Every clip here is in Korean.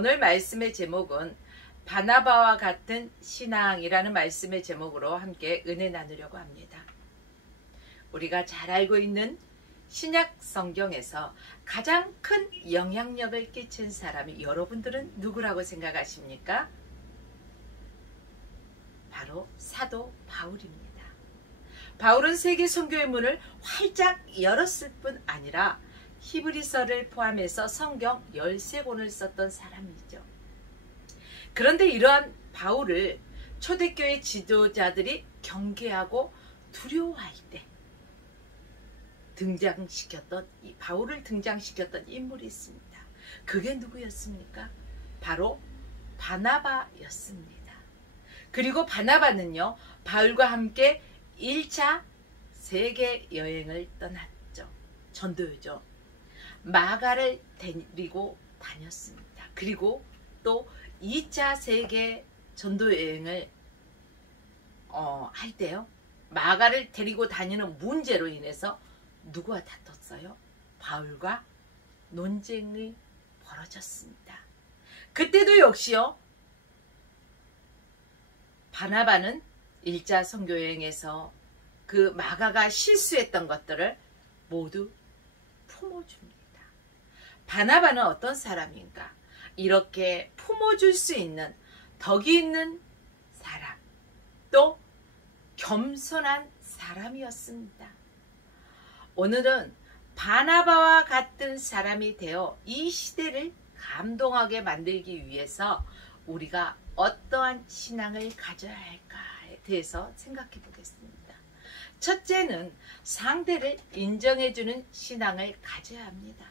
오늘 말씀의 제목은 바나바와 같은 신앙이라는 말씀의 제목으로 함께 은혜 나누려고 합니다. 우리가 잘 알고 있는 신약 성경에서 가장 큰 영향력을 끼친 사람이 여러분들은 누구라고 생각하십니까? 바로 사도 바울입니다. 바울은 세계 선교의 문을 활짝 열었을 뿐 아니라 히브리서를 포함해서 성경 13권을 썼던 사람이죠. 그런데 이러한 바울을 초대교회 지도자들이 경계하고 두려워할 때 바울을 등장시켰던 인물이 있습니다. 그게 누구였습니까? 바로 바나바였습니다. 그리고 바나바는요, 바울과 함께 1차 세계 여행을 떠났죠. 전도요죠. 마가를 데리고 다녔습니다. 그리고 또 2차 세계 전도 여행을 할 때요, 마가를 데리고 다니는 문제로 인해서 누구와 다퉜어요? 바울과 논쟁이 벌어졌습니다. 그때도 역시요, 바나바는 1차 선교여행에서 그 마가가 실수했던 것들을 모두 품어줍니다. 바나바는 어떤 사람인가? 이렇게 품어줄 수 있는 덕이 있는 사람, 또 겸손한 사람이었습니다. 오늘은 바나바와 같은 사람이 되어 이 시대를 감동하게 만들기 위해서 우리가 어떠한 신앙을 가져야 할까에 대해서 생각해 보겠습니다. 첫째는 상대를 인정해주는 신앙을 가져야 합니다.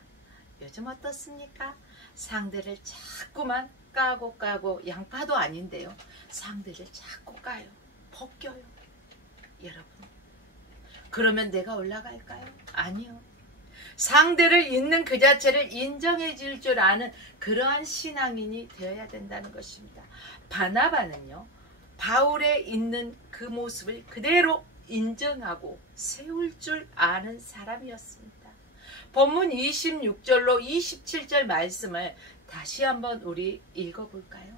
요즘 어떻습니까? 상대를 자꾸만 까고 양파도 아닌데요, 상대를 자꾸 까요. 벗겨요. 여러분, 그러면 내가 올라갈까요? 아니요. 상대를 있는 그 자체를 인정해 줄 줄 아는 그러한 신앙인이 되어야 된다는 것입니다. 바나바는요, 바울에 있는 그 모습을 그대로 인정하고 세울 줄 아는 사람이었습니다. 본문 26절로 27절 말씀을 다시 한번 우리 읽어볼까요?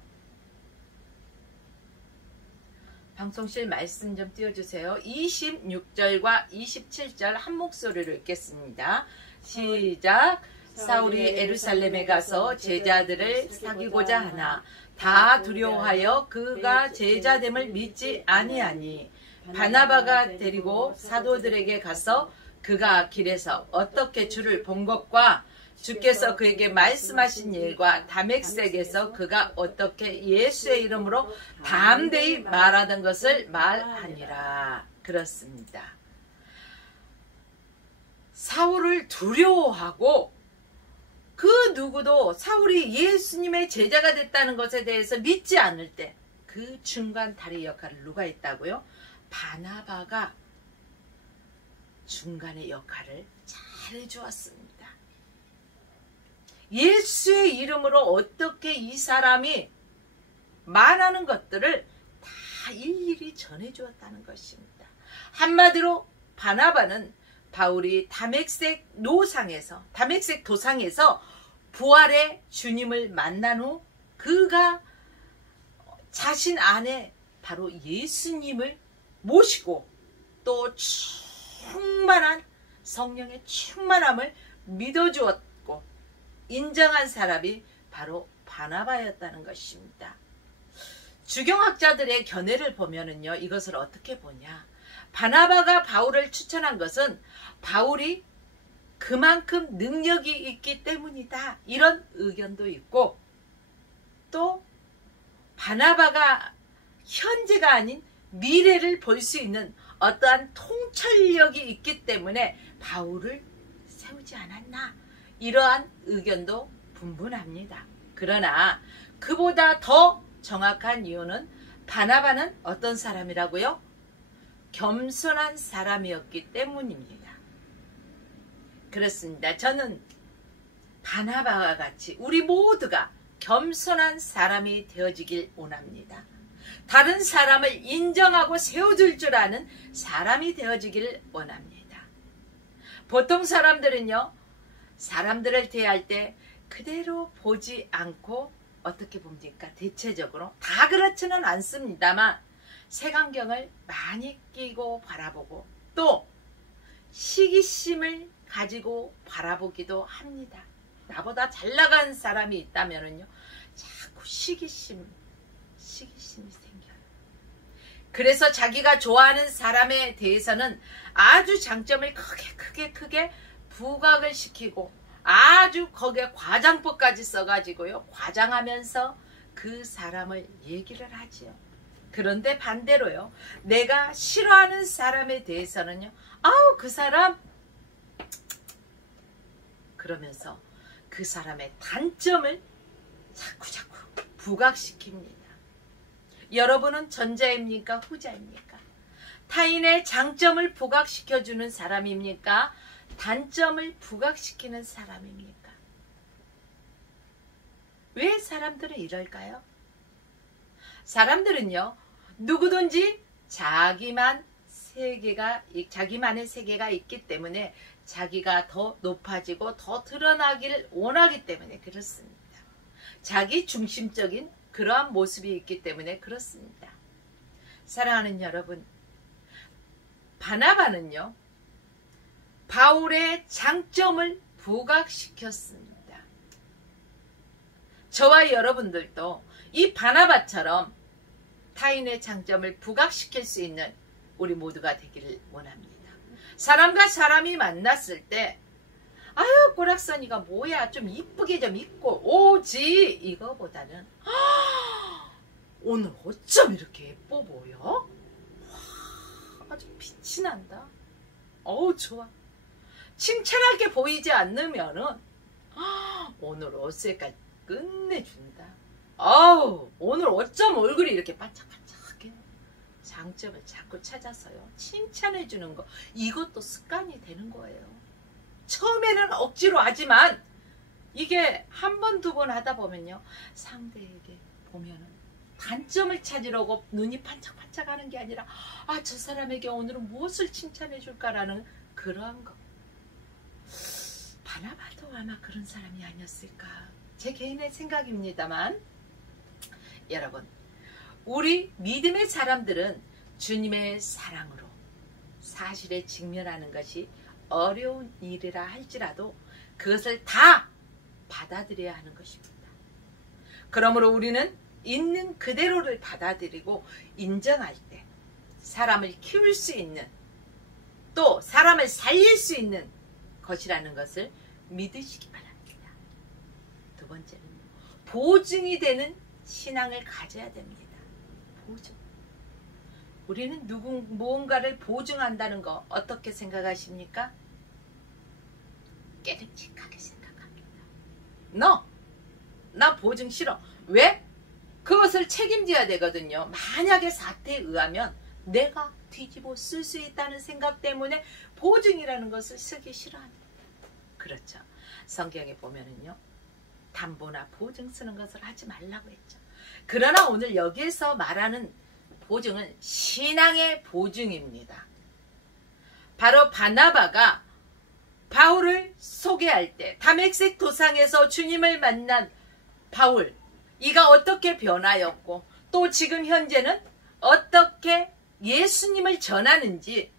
방송실 말씀 좀 띄워주세요. 26절과 27절 한 목소리로 읽겠습니다. 시작. 사울이 예루살렘에 가서 제자들을 사귀고자 하나 다 두려워하여 그가 제자됨을 믿지 아니하니 바나바가 데리고 사도들에게 가서 그가 길에서 어떻게 주를 본 것과 주께서 그에게 말씀하신 일과 다메섹에서 그가 어떻게 예수의 이름으로 담대히 말하던 것을 말하니라. 그렇습니다. 사울을 두려워하고 그 누구도 사울이 예수님의 제자가 됐다는 것에 대해서 믿지 않을 때 그 중간 다리 역할을 누가 했다고요? 바나바가 중간의 역할을 잘 해주었습니다. 예수의 이름으로 어떻게 이 사람이 말하는 것들을 다 일일이 전해주었다는 것입니다. 한마디로 바나바는 바울이 다메섹 도상에서 부활의 주님을 만난 후 그가 자신 안에 바로 예수님을 모시고 또 충만한 성령의 충만함을 믿어주었고 인정한 사람이 바로 바나바였다는 것입니다. 주경학자들의 견해를 보면은요, 이것을 어떻게 보냐? 바나바가 바울을 추천한 것은 바울이 그만큼 능력이 있기 때문이다, 이런 의견도 있고, 또 바나바가 현재가 아닌 미래를 볼 수 있는 어떠한 통찰력이 있기 때문에 바울을 세우지 않았나, 이러한 의견도 분분합니다. 그러나 그보다 더 정확한 이유는 바나바는 어떤 사람이라고요? 겸손한 사람이었기 때문입니다. 그렇습니다. 저는 바나바와 같이 우리 모두가 겸손한 사람이 되어지길 원합니다. 다른 사람을 인정하고 세워줄 줄 아는 사람이 되어지길 원합니다. 보통 사람들은요, 사람들을 대할 때 그대로 보지 않고 어떻게 봅니까? 대체적으로 다 그렇지는 않습니다만 색안경을 많이 끼고 바라보고 또 시기심을 가지고 바라보기도 합니다. 나보다 잘 나간 사람이 있다면은요, 자꾸 시기심이 생겨요. 그래서 자기가 좋아하는 사람에 대해서는 아주 장점을 크게 부각을 시키고 아주 거기에 과장법까지 써가지고요, 과장하면서 그 사람을 얘기를 하지요. 그런데 반대로요, 내가 싫어하는 사람에 대해서는요, 아우 그 사람, 그러면서 그 사람의 단점을 자꾸 부각시킵니다. 여러분은 전자입니까? 후자입니까? 타인의 장점을 부각시켜주는 사람입니까? 단점을 부각시키는 사람입니까? 왜 사람들은 이럴까요? 사람들은요, 누구든지 자기만의 세계가 있기 때문에 자기가 더 높아지고 더 드러나기를 원하기 때문에 그렇습니다. 자기 중심적인 그러한 모습이 있기 때문에 그렇습니다. 사랑하는 여러분, 바나바는요, 바울의 장점을 부각시켰습니다. 저와 여러분들도 이 바나바처럼 타인의 장점을 부각시킬 수 있는 우리 모두가 되기를 원합니다. 사람과 사람이 만났을 때 아유 꼬락서니가 뭐야, 좀 이쁘게 좀 입고 오지, 이거보다는 오늘 어쩜 이렇게 예뻐 보여? 와, 아주 빛이 난다. 어우 좋아. 칭찬할 게 보이지 않으면은 오늘 옷 색깔 끝내준다. 아우 오늘 어쩜 얼굴이 이렇게 반짝반짝해. 장점을 자꾸 찾아서요, 칭찬해 주는 거, 이것도 습관이 되는 거예요. 처음에는 억지로 하지만 이게 한 번, 두 번 하다 보면요, 상대에게 보면은 단점을 찾으려고 눈이 반짝반짝 하는 게 아니라 아, 저 사람에게 오늘은 무엇을 칭찬해 줄까라는 그러한 거. 바나바도 아마 그런 사람이 아니었을까, 제 개인의 생각입니다만, 여러분, 우리 믿음의 사람들은 주님의 사랑으로 사실에 직면하는 것이 어려운 일이라 할지라도 그것을 다 받아들여야 하는 것입니다. 그러므로 우리는 있는 그대로를 받아들이고 인정할 때 사람을 키울 수 있는, 또 사람을 살릴 수 있는 것이라는 것을 믿으시기 바랍니다. 두 번째는 보증이 되는 신앙을 가져야 됩니다. 보증. 우리는 무언가를 보증한다는 거 어떻게 생각하십니까? 깨름직하게 생각합니다. 나 보증 싫어. 왜? 그것을 책임져야 되거든요. 만약에 사태에 의하면 내가 뒤집어 쓸 수 있다는 생각 때문에 보증이라는 것을 쓰기 싫어합니다. 그렇죠. 성경에 보면은요, 담보나 보증 쓰는 것을 하지 말라고 했죠. 그러나 오늘 여기에서 말하는 보증은 신앙의 보증입니다. 바로 바나바가 바울을 소개할 때 다메섹 도상에서 주님을 만난 바울, 이가 어떻게 변하였고 또 지금 현재는 어떻게 예수님을 전하는지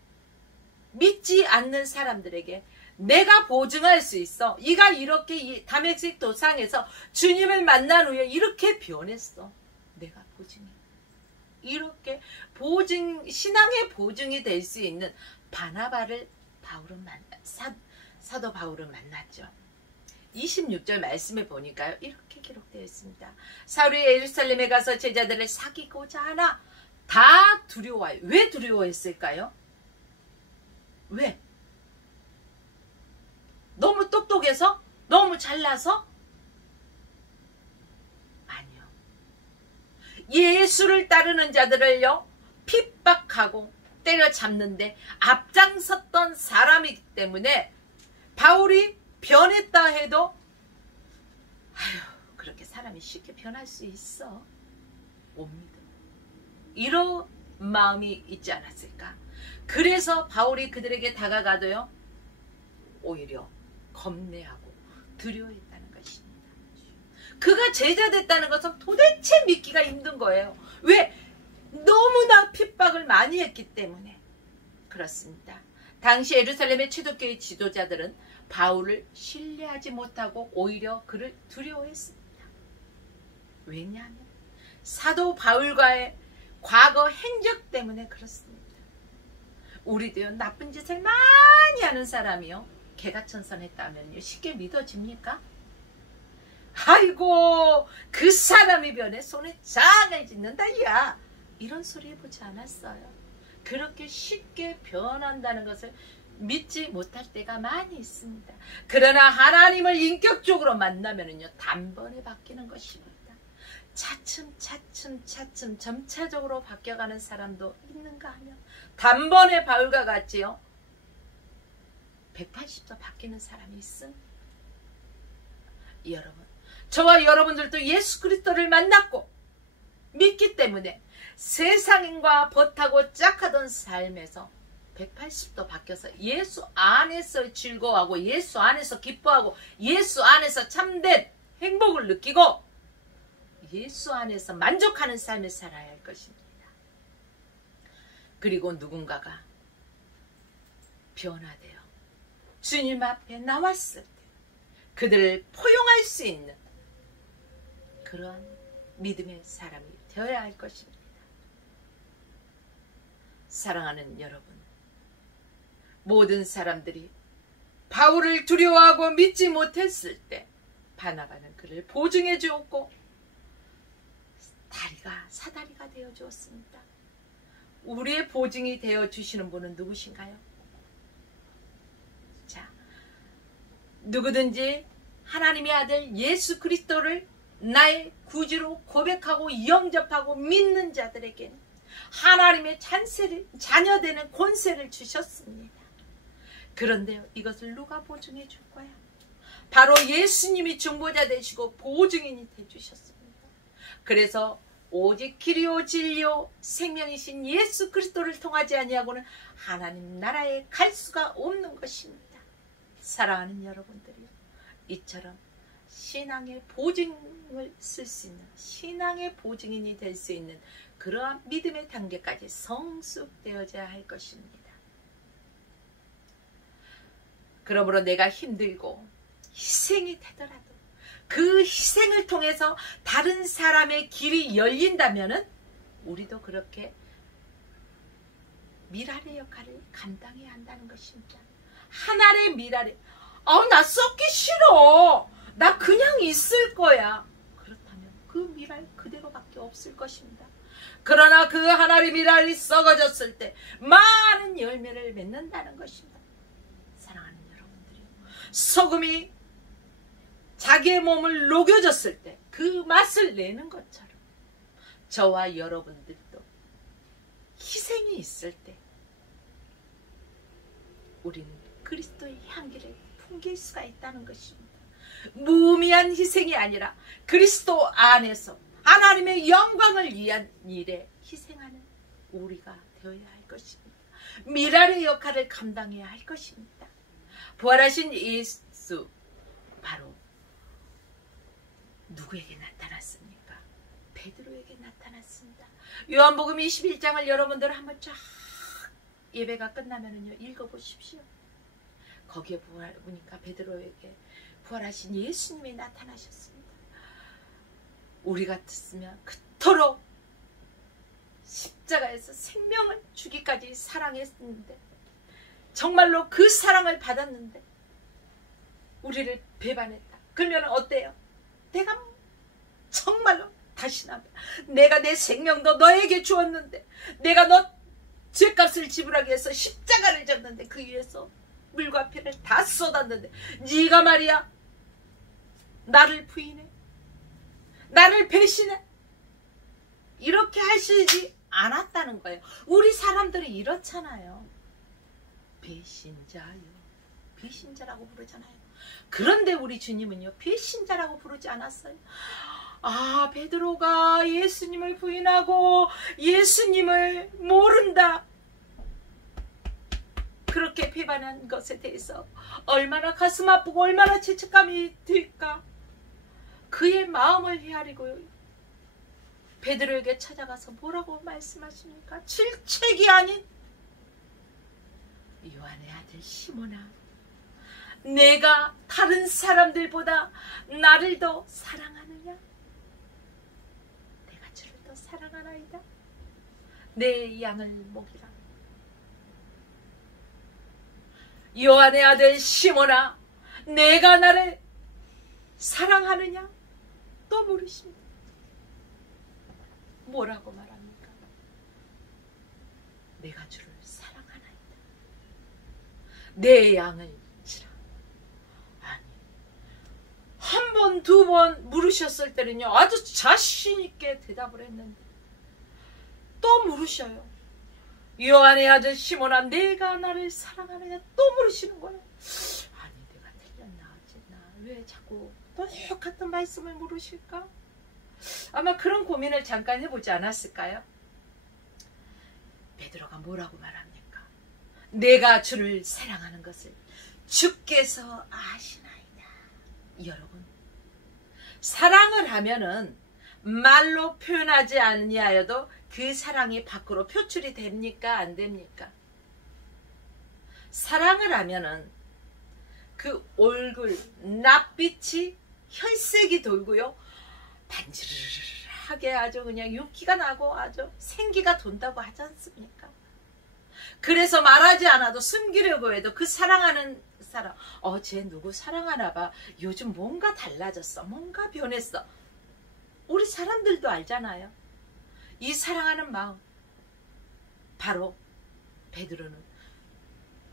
믿지 않는 사람들에게 내가 보증할 수 있어. 이가 이렇게 이 다메섹 도상에서 주님을 만난 후에 이렇게 변했어. 내가 보증해. 이렇게 신앙의 보증이 될 수 있는 바나바를 사도 바울은 만났죠. 26절 말씀에 보니까요, 이렇게 기록되어 있습니다. 사울이 예루살렘에 가서 제자들을 사귀고자 하나 다 두려워해요. 왜 두려워했을까요? 왜? 너무 똑똑해서? 너무 잘나서? 아니요. 예수를 따르는 자들을요, 핍박하고 때려잡는데 앞장섰던 사람이기 때문에 바울이 변했다 해도 아휴, 그렇게 사람이 쉽게 변할 수 있어? 못 믿어. 이런 마음이 있지 않았을까? 그래서 바울이 그들에게 다가가도요, 오히려 겁내하고 두려워했다는 것입니다. 그가 제자 됐다는 것은 도대체 믿기가 힘든 거예요. 왜? 너무나 핍박을 많이 했기 때문에 그렇습니다. 당시 예루살렘의 초대교회 지도자들은 바울을 신뢰하지 못하고 오히려 그를 두려워했습니다. 왜냐하면 사도 바울과의 과거 행적 때문에 그렇습니다. 우리도요, 나쁜 짓을 많이 하는 사람이요, 개가천선했다면요 쉽게 믿어집니까? 아이고, 그 사람이 변해 손에 장을 짓는다, 야, 이런 소리 해보지 않았어요. 그렇게 쉽게 변한다는 것을 믿지 못할 때가 많이 있습니다. 그러나 하나님을 인격적으로 만나면은요, 단번에 바뀌는 것입니다. 차츰 점차적으로 바뀌어가는 사람도 있는가 하면 단번에 바울과 같지요, 180도 바뀌는 사람이 있습니다. 여러분, 저와 여러분들도 예수 그리스도를 만났고 믿기 때문에 세상과 벗하고 짝하던 삶에서 180도 바뀌어서 예수 안에서 즐거워하고 예수 안에서 기뻐하고 예수 안에서 참된 행복을 느끼고 예수 안에서 만족하는 삶을 살아야 할 것입니다. 그리고 누군가가 변화되어 주님 앞에 나왔을 때 그들을 포용할 수 있는 그러한 믿음의 사람이 되어야 할 것입니다. 사랑하는 여러분, 모든 사람들이 바울을 두려워하고 믿지 못했을 때 바나바는 그를 보증해 주었고 사다리가 되어 주었습니다. 우리의 보증이 되어 주시는 분은 누구신가요? 자, 누구든지 하나님의 아들 예수 그리스도를 나의 구주로 고백하고 영접하고 믿는 자들에게는 하나님의 자녀되는 권세를 주셨습니다. 그런데요, 이것을 누가 보증해 줄 거야? 바로 예수님이 중보자 되시고 보증인이 되주셨습니다. 그래서 오직 길이요 진리요 생명이신 예수 그리스도를 통하지 아니하고는 하나님 나라에 갈 수가 없는 것입니다. 사랑하는 여러분들이요, 이처럼 신앙의 보증을 쓸 수 있는, 신앙의 보증인이 될 수 있는 그러한 믿음의 단계까지 성숙되어져야 할 것입니다. 그러므로 내가 힘들고 희생이 되더라도 그 희생을 통해서 다른 사람의 길이 열린다면은 우리도 그렇게 미랄의 역할을 감당해야 한다는 것입니다. 하나의 미랄의, 나 썩기 싫어, 나 그냥 있을 거야, 그렇다면 그 미랄 그대로밖에 없을 것입니다. 그러나 그 하나의 미랄이 썩어졌을 때 많은 열매를 맺는다는 것입니다. 사랑하는 여러분들이요, 소금이 자기의 몸을 녹여줬을 때 그 맛을 내는 것처럼 저와 여러분들도 희생이 있을 때 우리는 그리스도의 향기를 풍길 수가 있다는 것입니다. 무의미한 희생이 아니라 그리스도 안에서 하나님의 영광을 위한 일에 희생하는 우리가 되어야 할 것입니다. 미랄의 역할을 감당해야 할 것입니다. 부활하신 예수, 바로 누구에게 나타났습니까? 베드로에게 나타났습니다. 요한복음 21장을 여러분들 한번 쫙 예배가 끝나면은요, 읽어보십시오. 거기에 보니까 베드로에게 부활하신 예수님이 나타나셨습니다. 우리 같았으면 그토록 십자가에서 생명을 주기까지 사랑했는데, 정말로 그 사랑을 받았는데 우리를 배반했다. 그러면 어때요? 내가 정말로 다시는 내가 내 생명도 너에게 주었는데, 내가 너 죄값을 지불하기 위해서 십자가를 졌는데, 그 위에서 물과 피를 다 쏟았는데 네가 말이야 나를 부인해, 나를 배신해, 이렇게 하시지 않았다는 거예요. 우리 사람들이 이렇잖아요. 배신자요, 배신자라고 부르잖아요. 그런데 우리 주님은요, 배신자라고 부르지 않았어요. 베드로가 예수님을 부인하고 예수님을 모른다, 그렇게 배반한 것에 대해서 얼마나 가슴 아프고 얼마나 죄책감이 들까. 그의 마음을 헤아리고 베드로에게 찾아가서 뭐라고 말씀하십니까? 질책이 아닌 요한의 아들 시몬아, 내가 다른 사람들보다 나를 더 사랑하느냐? 내가 주를 더 사랑하나이다. 내 양을 먹이라. 요한의 아들 시몬아, 내가 나를 사랑하느냐? 또 물으십니다. 뭐라고 말합니까? 내가 주를 사랑하나이다. 내 양을 치라. 아니, 한 번, 두 번 물으셨을 때는요, 아주 자신있게 대답을 했는데 또 물으셔요. 요한의 아들 시몬아, 내가 나를 사랑하느냐? 또 물으시는 거예요. 아니, 내가 틀렸나 어쨌나, 왜 자꾸 똑같은 말씀을 물으실까? 아마 그런 고민을 잠깐 해보지 않았을까요? 베드로가 뭐라고 말합니까? 내가 주를 사랑하는 것을 주께서 아시나이다. 여러분, 사랑을 하면은 말로 표현하지 아니하여도 그 사랑이 밖으로 표출이 됩니까? 안 됩니까? 사랑을 하면은 그 얼굴, 낯빛이 혈색이 돌고요, 반지르르하게 아주 그냥 윤기가 나고 아주 생기가 돈다고 하지 않습니까? 그래서 말하지 않아도 숨기려고 해도 그 사랑하는 사람, 쟤 누구 사랑하나 봐, 요즘 뭔가 달라졌어, 뭔가 변했어. 우리 사람들도 알잖아요. 이 사랑하는 마음, 바로 베드로는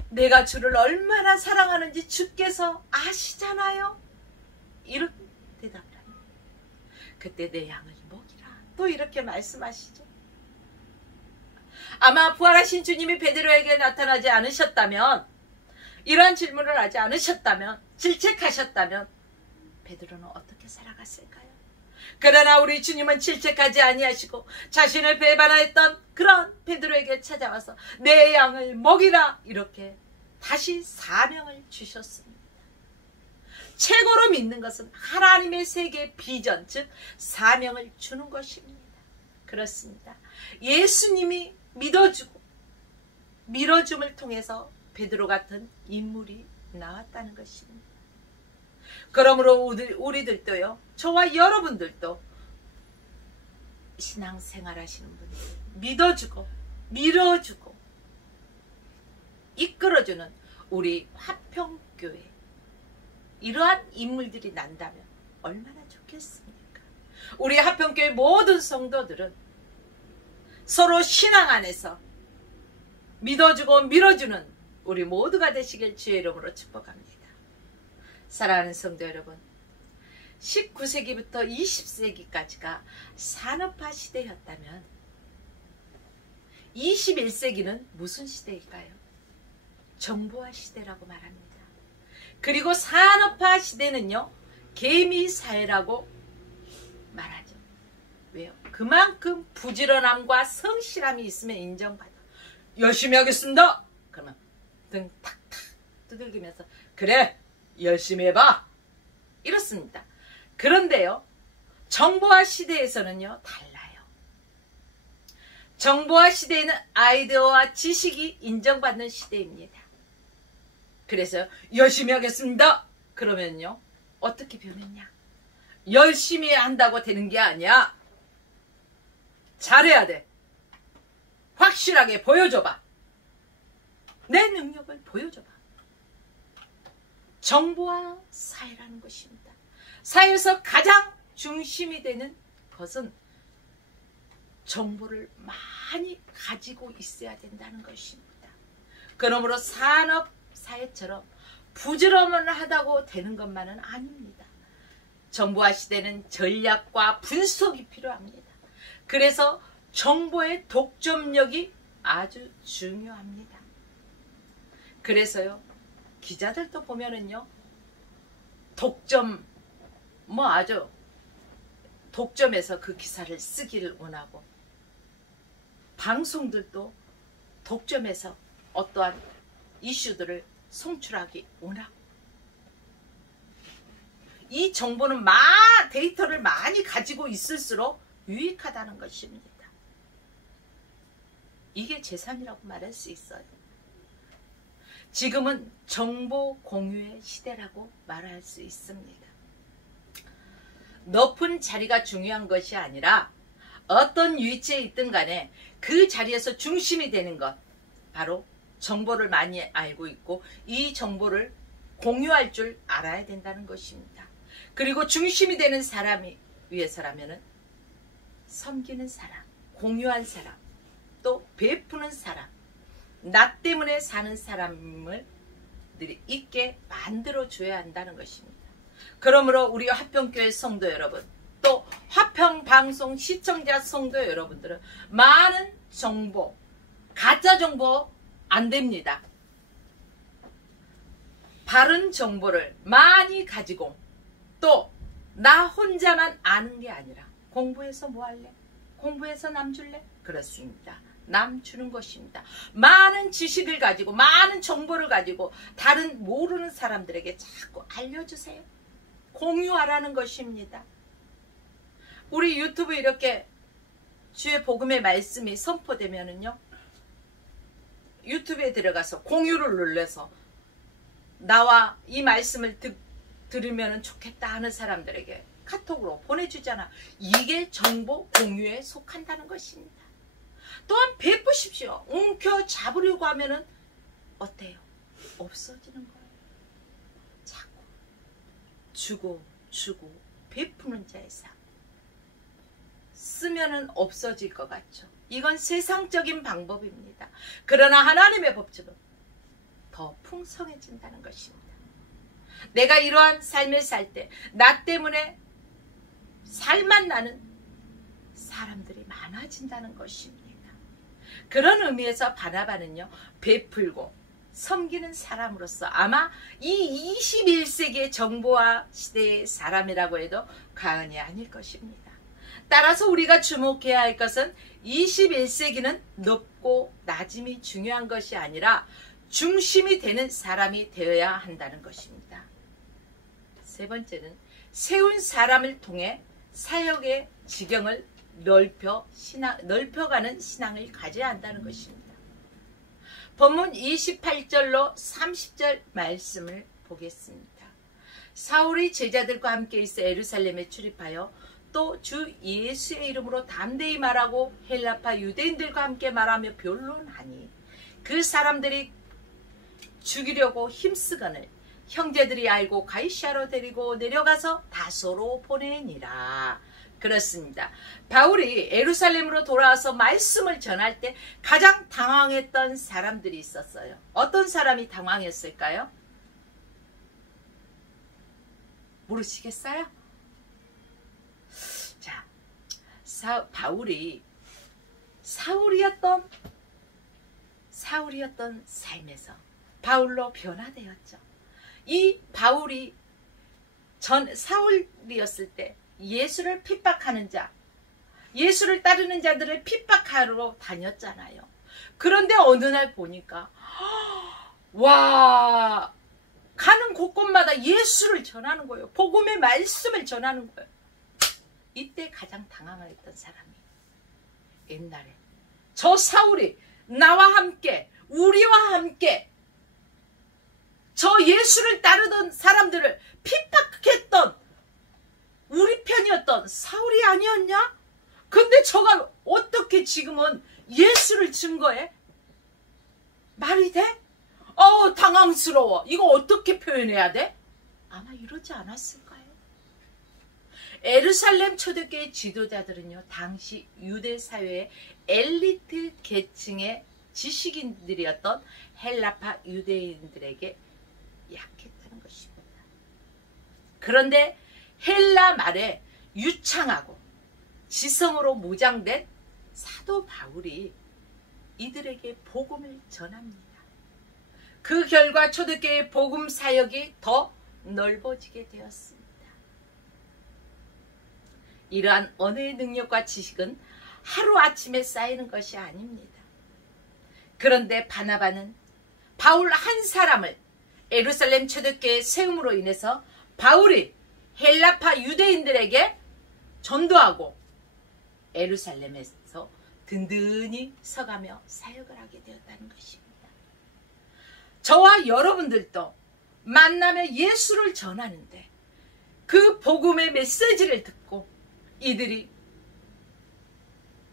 내가 주를 얼마나 사랑하는지 주께서 아시잖아요. 이렇게 대답을 합니다. 그때 내 양을 먹이라. 또 이렇게 말씀하시죠. 아마 부활하신 주님이 베드로에게 나타나지 않으셨다면, 이러한 질문을 하지 않으셨다면, 질책하셨다면 베드로는 어떻게 살아갔을까요? 그러나 우리 주님은 질책하지 아니하시고 자신을 배반하였던 그런 베드로에게 찾아와서 내 양을 먹이라, 이렇게 다시 사명을 주셨습니다. 최고로 믿는 것은 하나님의 세계 비전, 즉 사명을 주는 것입니다. 그렇습니다. 예수님이 믿어주고 밀어줌을 통해서 베드로 같은 인물이 나왔다는 것입니다. 그러므로 우리들도요, 저와 여러분들도 신앙생활 하시는 분들, 믿어주고 밀어주고 이끌어주는 우리 화평교회, 이러한 인물들이 난다면 얼마나 좋겠습니까? 우리 화평교회 모든 성도들은 서로 신앙 안에서 믿어주고 밀어주는 우리 모두가 되시길 주의 이름으로 축복합니다. 사랑하는 성도 여러분, 19세기부터 20세기까지가 산업화 시대였다면 21세기는 무슨 시대일까요? 정보화 시대라고 말합니다. 그리고 산업화 시대는요, 개미 사회라고 말하죠. 왜요? 그만큼 부지런함과 성실함이 있으면 인정받아. 열심히 하겠습니다. 그러면 등 탁탁 두들기면서 그래, 열심히 해봐, 이렇습니다. 그런데요, 정보화 시대에서는요 달라요. 정보화 시대에는 아이디어와 지식이 인정받는 시대입니다. 그래서 열심히 하겠습니다. 그러면요 어떻게 변했냐? 열심히 한다고 되는 게 아니야. 잘해야 돼. 확실하게 보여줘봐. 내 능력을 보여줘봐. 정보화 사회라는 것입니다. 사회에서 가장 중심이 되는 것은 정보를 많이 가지고 있어야 된다는 것입니다. 그러므로 산업 사회처럼 부지런을 하다고 되는 것만은 아닙니다. 정보화 시대는 전략과 분석이 필요합니다. 그래서 정보의 독점력이 아주 중요합니다. 그래서요, 기자들도 보면은요, 독점, 아주 독점해서 그 기사를 쓰기를 원하고, 방송들도 독점해서 어떠한 이슈들을 송출하기 원하고, 이 정보는 데이터를 많이 가지고 있을수록 유익하다는 것입니다. 이게 재산이라고 말할 수 있어요. 지금은 정보 공유의 시대라고 말할 수 있습니다. 높은 자리가 중요한 것이 아니라 어떤 위치에 있든 간에 그 자리에서 중심이 되는 것, 바로 정보를 많이 알고 있고 이 정보를 공유할 줄 알아야 된다는 것입니다. 그리고 중심이 되는 사람이 위해서라면은 섬기는 사람, 공유한 사람, 또 베푸는 사람, 나 때문에 사는 사람을 있게 만들어줘야 한다는 것입니다. 그러므로 우리 화평교회 성도 여러분, 또 화평방송 시청자 성도 여러분들은 많은 정보, 가짜 정보 안 됩니다. 바른 정보를 많이 가지고 또 나 혼자만 아는 게 아니라 공부해서 뭐 할래? 공부해서 남 줄래? 그렇습니다. 남 주는 것입니다. 많은 지식을 가지고 많은 정보를 가지고 다른 모르는 사람들에게 자꾸 알려주세요. 공유하라는 것입니다. 우리 유튜브 이렇게 주의 복음의 말씀이 선포되면은요, 유튜브에 들어가서 공유를 눌러서 나와 이 말씀을 들으면 좋겠다 하는 사람들에게 카톡으로 보내주잖아. 이게 정보 공유에 속한다는 것입니다. 또한 베푸십시오. 웅켜 잡으려고 하면은 어때요? 없어지는 거예요. 자꾸 주고 베푸는 자의 삶. 쓰면은 없어질 것 같죠. 이건 세상적인 방법입니다. 그러나 하나님의 법칙은 더 풍성해진다는 것입니다. 내가 이러한 삶을 살 때 나 때문에 살만 나는 사람들이 많아진다는 것입니다. 그런 의미에서 바나바는요, 베풀고 섬기는 사람으로서 아마 이 21세기의 정보화 시대의 사람이라고 해도 과언이 아닐 것입니다. 따라서 우리가 주목해야 할 것은 21세기는 높고 낮음이 중요한 것이 아니라 중심이 되는 사람이 되어야 한다는 것입니다. 세 번째는 세운 사람을 통해 사역의 지경을 넓혀가는 신앙을 가져야 한다는 것입니다. 본문 28절로 30절 말씀을 보겠습니다. 사울이 제자들과 함께 있어 예루살렘에 출입하여 또 주 예수의 이름으로 담대히 말하고 헬라파 유대인들과 함께 말하며 변론하니 그 사람들이 죽이려고 힘쓰거늘 형제들이 알고 가이사랴로 데리고 내려가서 다소로 보내니라. 그렇습니다. 바울이 예루살렘으로 돌아와서 말씀을 전할 때 가장 당황했던 사람들이 있었어요. 어떤 사람이 당황했을까요? 모르시겠어요? 자, 바울이 사울이었던 삶에서 바울로 변화되었죠. 이 바울이 사울이었을 때 예수를 핍박하는 자, 예수를 따르는 자들을 핍박하러 다녔잖아요. 그런데 어느 날 보니까 와, 가는 곳곳마다 예수를 전하는 거예요. 복음의 말씀을 전하는 거예요. 이때 가장 당황을 했던 사람이 옛날에 저 사울이 나와 함께 우리와 함께 저 예수를 따르던 사람들을 핍박했던 우리 편이었던 사울이 아니었냐? 근데 저가 어떻게 지금은 예수를 증거해? 말이 돼? 당황스러워. 이거 어떻게 표현해야 돼? 아마 이러지 않았을까요? 예루살렘 초대교회 지도자들은요, 당시 유대 사회의 엘리트 계층의 지식인들이었던 헬라파 유대인들에게 약했다는 것입니다. 그런데 헬라 말에 유창하고 지성으로 무장된 사도 바울이 이들에게 복음을 전합니다. 그 결과 초대교회의 복음 사역이 더 넓어지게 되었습니다. 이러한 언어의 능력과 지식은 하루아침에 쌓이는 것이 아닙니다. 그런데 바나바는 바울 한 사람을 예루살렘 초대교회의 세움으로 인해서 바울이 헬라파 유대인들에게 전도하고 예루살렘에서 든든히 서가며 사역을 하게 되었다는 것입니다. 저와 여러분들도 만나며 예수를 전하는데 그 복음의 메시지를 듣고 이들이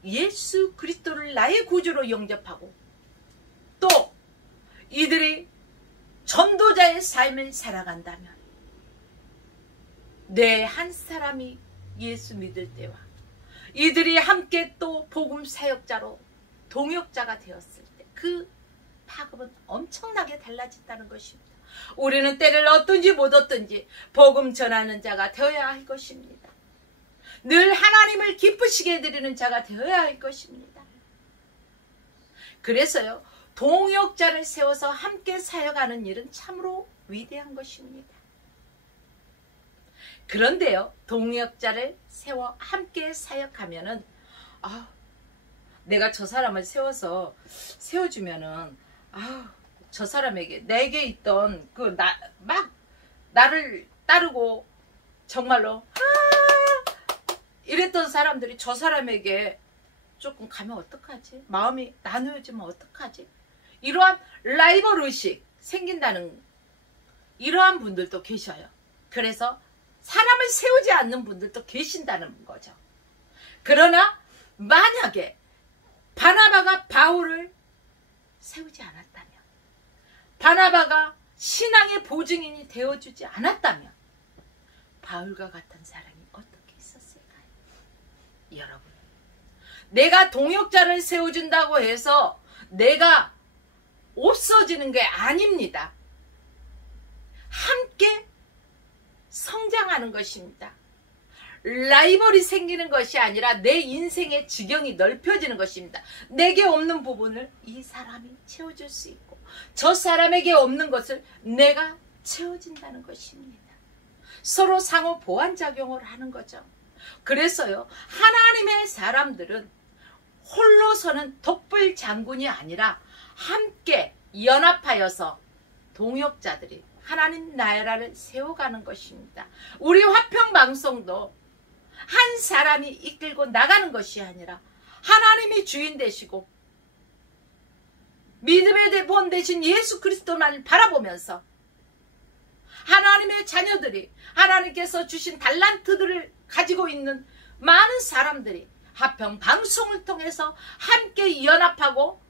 예수 그리스도를 나의 구주로 영접하고 또 이들이 전도자의 삶을 살아간다면 내 한 사람이 예수 믿을 때와 이들이 함께 또 복음 사역자로 동역자가 되었을 때 그 파급은 엄청나게 달라진다는 것입니다. 우리는 때를 얻든지 못 얻든지 복음 전하는 자가 되어야 할 것입니다. 늘 하나님을 기쁘시게 해드리는 자가 되어야 할 것입니다. 그래서요, 동역자를 세워서 함께 사역하는 일은 참으로 위대한 것입니다. 그런데요, 동역자를 세워 함께 사역하면은 내가 저 사람을 세워주면은 저 사람에게 내게 있던 나를 따르고 정말로 이랬던 사람들이 저 사람에게 조금 가면 어떡하지? 마음이 나누어지면 어떡하지? 이러한 라이벌 의식 생긴다는 이러한 분들도 계셔요. 그래서 사람을 세우지 않는 분들도 계신다는 거죠. 그러나 만약에 바나바가 바울을 세우지 않았다면, 바나바가 신앙의 보증인이 되어주지 않았다면 바울과 같은 사람이 어떻게 있었을까요? 여러분, 내가 동역자를 세워준다고 해서 내가 없어지는 게 아닙니다. 함께 성장하는 것입니다. 라이벌이 생기는 것이 아니라 내 인생의 지경이 넓혀지는 것입니다. 내게 없는 부분을 이 사람이 채워줄 수 있고 저 사람에게 없는 것을 내가 채워진다는 것입니다. 서로 상호 보완작용을 하는 거죠. 그래서요, 하나님의 사람들은 홀로 서는 독불 장군이 아니라 함께 연합하여서 동역자들이 하나님 나라를 세워가는 것입니다. 우리 화평방송도 한 사람이 이끌고 나가는 것이 아니라 하나님이 주인 되시고 믿음의 대본 되신 예수 그리스도만을 바라보면서 하나님의 자녀들이 하나님께서 주신 달란트들을 가지고 있는 많은 사람들이 화평방송을 통해서 함께 연합하고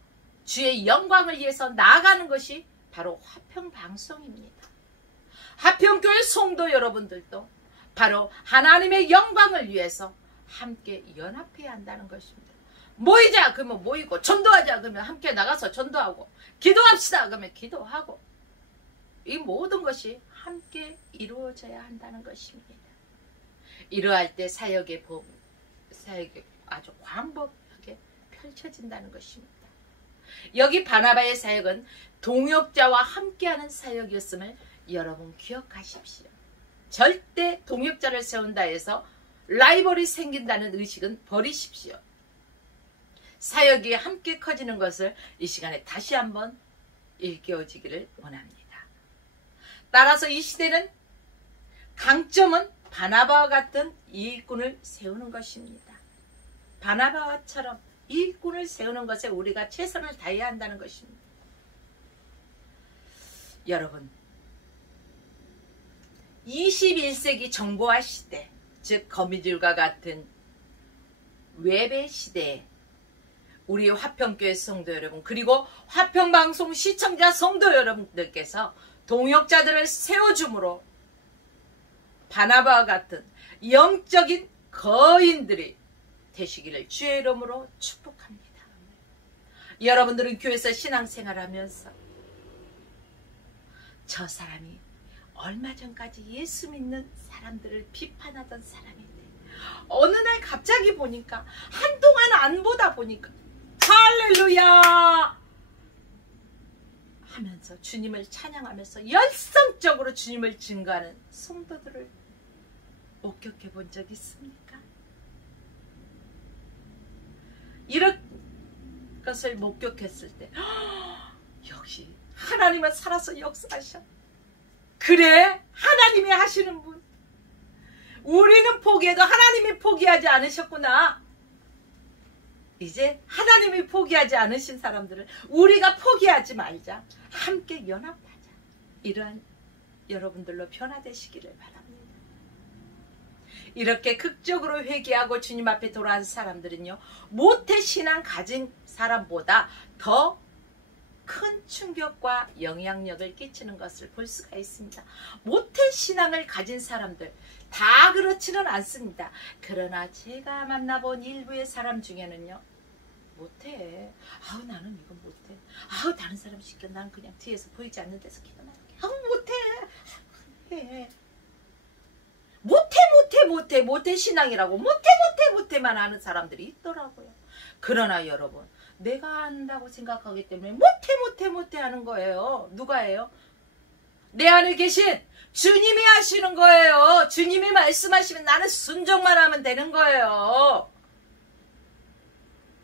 주의 영광을 위해서 나아가는 것이 바로 화평방송입니다. 화평교회 성도 여러분들도 바로 하나님의 영광을 위해서 함께 연합해야 한다는 것입니다. 모이자 그러면 모이고, 전도하자 그러면 함께 나가서 전도하고, 기도합시다 그러면 기도하고, 이 모든 것이 함께 이루어져야 한다는 것입니다. 이러할 때 사역이 아주 광범위하게 펼쳐진다는 것입니다. 여기 바나바의 사역은 동역자와 함께하는 사역이었음을 여러분 기억하십시오. 절대 동역자를 세운다 해서 라이벌이 생긴다는 의식은 버리십시오. 사역이 함께 커지는 것을 이 시간에 다시 한번 일깨워지기를 원합니다. 따라서 이 시대는 강점은 바나바와 같은 일꾼을 세우는 것입니다. 바나바처럼 일꾼을 세우는 것에 우리가 최선을 다해야 한다는 것입니다. 여러분, 21세기 정보화 시대, 즉 거미줄과 같은 웹의 시대에 우리 화평교회 성도 여러분, 그리고 화평방송 시청자 성도 여러분들께서 동역자들을 세워줌으로 바나바와 같은 영적인 거인들이 되시기를 주의 이름으로 축복합니다. 여러분들은 교회에서 신앙생활하면서 저 사람이 얼마 전까지 예수 믿는 사람들을 비판하던 사람인데 어느 날 갑자기 보니까 한동안 안 보다 보니까 할렐루야 하면서 주님을 찬양하면서 열성적으로 주님을 증거하는 성도들을 목격해 본 적 있습니까? 이런 것을 목격했을 때 역시 하나님은 살아서 역사하셔. 그래, 하나님이 하시는 분, 우리는 포기해도 하나님이 포기하지 않으셨구나. 이제 하나님이 포기하지 않으신 사람들을 우리가 포기하지 말자. 함께 연합하자. 이러한 여러분들로 변화되시기를 바랍니다. 이렇게 극적으로 회개하고 주님 앞에 돌아온 사람들은요, 모태신앙 가진 사람보다 더 큰 충격과 영향력을 끼치는 것을 볼 수가 있습니다. 모태신앙을 가진 사람들 다 그렇지는 않습니다. 그러나 제가 만나본 일부의 사람 중에는요, 못해. 아우 나는 이건 못해. 아우 다른 사람 시켜. 난 그냥 뒤에서 보이지 않는 데서 기도만 할게. 아우 못해. 해. 못해 신앙이라고 못해만 하는 사람들이 있더라고요. 그러나 여러분, 내가 한다고 생각하기 때문에 못해 하는 거예요. 누가 해요? 내 안에 계신 주님이 하시는 거예요. 주님이 말씀하시면 나는 순종만 하면 되는 거예요.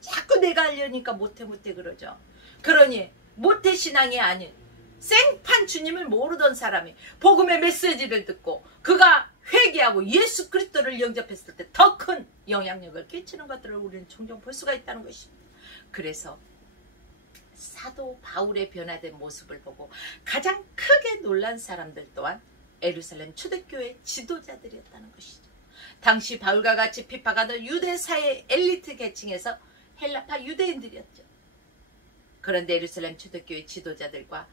자꾸 내가 하려니까 못해 그러죠. 그러니 못해 신앙이 아닌 생판 주님을 모르던 사람이 복음의 메시지를 듣고 그가 회개하고 예수 그리스도를 영접했을 때 더 큰 영향력을 끼치는 것들을 우리는 종종 볼 수가 있다는 것입니다. 그래서 사도 바울의 변화된 모습을 보고 가장 크게 놀란 사람들 또한 예루살렘 초대교회 지도자들이었다는 것이죠. 당시 바울과 같이 핍박하던 유대사의 엘리트 계층에서 헬라파 유대인들이었죠. 그런데 예루살렘 초대교회 지도자들과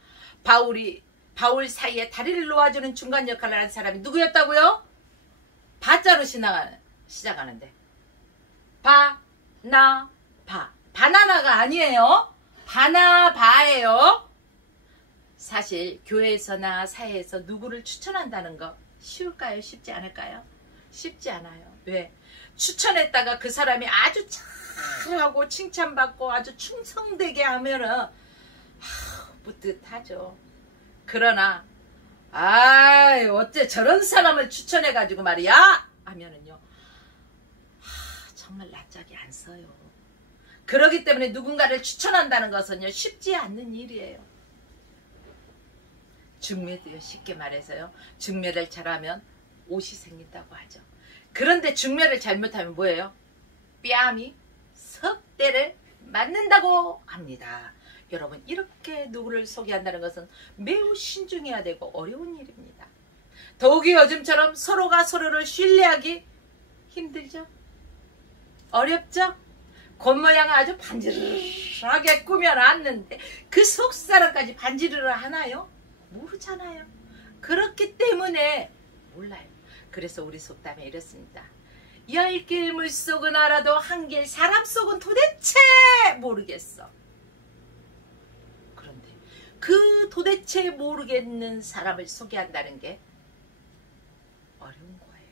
바울 사이에 다리를 놓아주는 중간 역할을 한 사람이 누구였다고요? 바자로 시작하는데 바나나가 아니에요. 바나바예요. 사실 교회에서나 사회에서 누구를 추천한다는 거 쉬울까요? 쉽지 않을까요? 쉽지 않아요. 왜? 추천했다가 그 사람이 아주 잘하고 칭찬받고 아주 충성되게 하면은 뿌듯하죠. 그러나 어째 저런 사람을 추천해가지고 말이야 하면은요, 정말 낯짝이 안 서요. 그러기 때문에 누군가를 추천한다는 것은요, 쉽지 않는 일이에요. 중매도요, 쉽게 말해서요, 중매를 잘하면 옷이 생긴다고 하죠. 그런데 중매를 잘못하면 뭐예요? 뺨이 석 대를 맞는다고 합니다. 여러분, 이렇게 누구를 소개한다는 것은 매우 신중해야 되고 어려운 일입니다. 더욱이 요즘처럼 서로가 서로를 신뢰하기 힘들죠? 어렵죠? 겉모양은 아주 반지르르하게 꾸며놨는데 그 속사람까지 반지르르 하나요? 모르잖아요. 그렇기 때문에 몰라요. 그래서 우리 속담에 이렇습니다. 10길 물속은 알아도 한길 사람 속은 도대체 모르겠어. 그런데 그 도대체 모르겠는 사람을 소개한다는 게 어려운 거예요.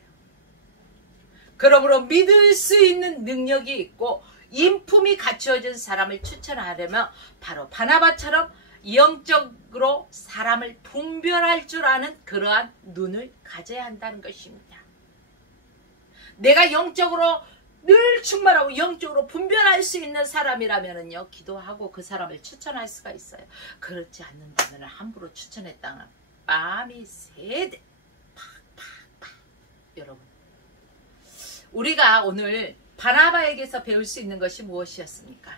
그러므로 믿을 수 있는 능력이 있고 인품이 갖추어진 사람을 추천하려면 바로 바나바처럼 영적으로 사람을 분별할 줄 아는 그러한 눈을 가져야 한다는 것입니다. 내가 영적으로 늘 충만하고 영적으로 분별할 수 있는 사람이라면요, 기도하고 그 사람을 추천할 수가 있어요. 그렇지 않는다면 함부로 추천했다가 뺨이 세대 팍팍팍. 여러분, 우리가 오늘 바나바에게서 배울 수 있는 것이 무엇이었습니까?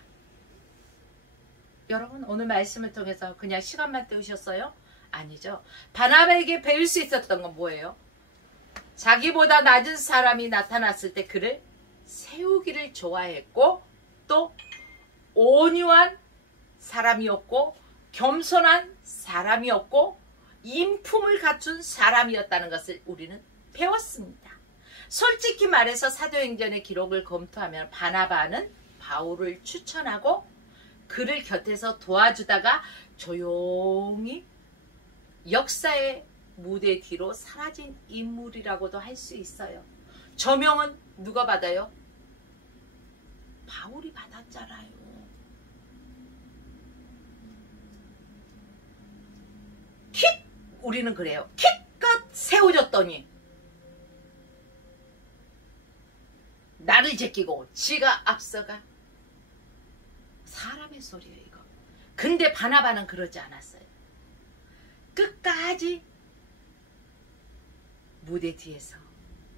여러분, 오늘 말씀을 통해서 그냥 시간만 때우셨어요? 아니죠. 바나바에게 배울 수 있었던 건 뭐예요? 자기보다 낮은 사람이 나타났을 때 그를 세우기를 좋아했고, 또 온유한 사람이었고, 겸손한 사람이었고, 인품을 갖춘 사람이었다는 것을 우리는 배웠습니다. 솔직히 말해서 사도행전의 기록을 검토하면 바나바는 바울을 추천하고 그를 곁에서 도와주다가 조용히 역사의 무대 뒤로 사라진 인물이라고도 할 수 있어요. 저명은 누가 받아요? 바울이 받았잖아요. 우리는 그래요. 키껏 세워줬더니 나를 제끼고 지가 앞서가. 사람의 소리예요, 이거. 근데 바나바는 그러지 않았어요. 끝까지 무대 뒤에서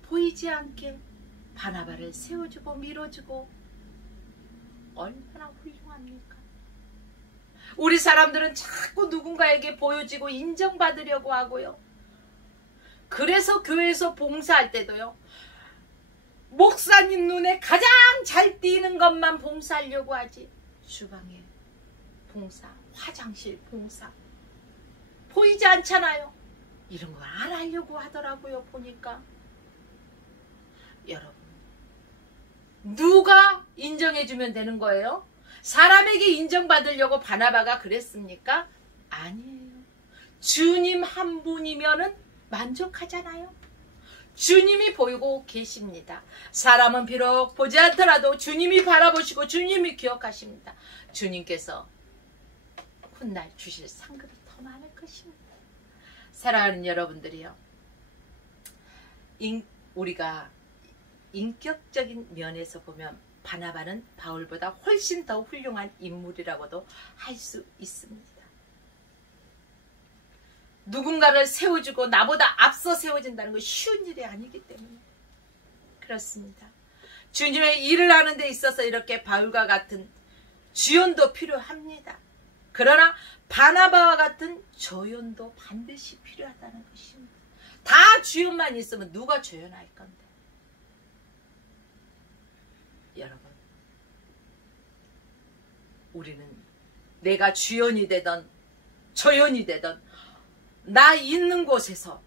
보이지 않게 바나바를 세워주고 밀어주고 얼마나 훌륭합니까? 우리 사람들은 자꾸 누군가에게 보여지고 인정받으려고 하고요. 그래서 교회에서 봉사할 때도요, 목사님 눈에 가장 잘 띄는 것만 봉사하려고 하지. 주방에 봉사, 화장실 봉사 보이지 않잖아요. 이런 거 안 하려고 하더라고요. 보니까 여러분, 누가 인정해주면 되는 거예요? 사람에게 인정받으려고 바나바가 그랬습니까? 아니에요. 주님 한 분이면은 만족하잖아요. 주님이 보이고 계십니다. 사람은 비록 보지 않더라도 주님이 바라보시고 주님이 기억하십니다. 주님께서 훗날 주실 상급이 더 많을 것입니다. 사랑하는 여러분들이요, 우리가 인격적인 면에서 보면 바나바는 바울보다 훨씬 더 훌륭한 인물이라고도 할 수 있습니다. 누군가를 세워주고 나보다 앞서 세워진다는 건 쉬운 일이 아니기 때문에 그렇습니다. 주님의 일을 하는 데 있어서 이렇게 바울과 같은 주연도 필요합니다. 그러나 바나바와 같은 조연도 반드시 필요하다는 것입니다. 다 주연만 있으면 누가 조연할 건데. 여러분, 우리는 내가 주연이 되던 조연이 되던 나 있는 곳에서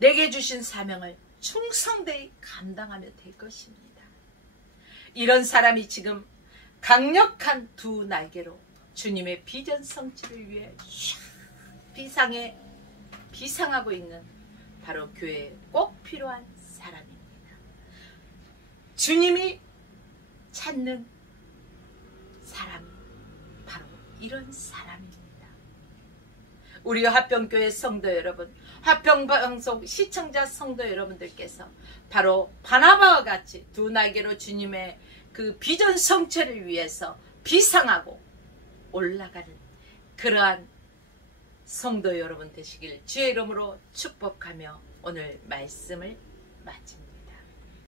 내게 주신 사명을 충성되이 감당하며 될 것입니다. 이런 사람이 지금 강력한 두 날개로 주님의 비전 성취를 위해 비상하고 있는 바로 교회에 꼭 필요한 사람입니다. 주님이 찾는 사람, 바로 이런 사람입니다. 우리 화평교회 성도 여러분, 화평방송 시청자 성도 여러분들께서 바로 바나바와 같이 두 날개로 주님의 그 비전 성취를 위해서 비상하고 올라가는 그러한 성도 여러분 되시길 주의 이름으로 축복하며 오늘 말씀을 마칩니다.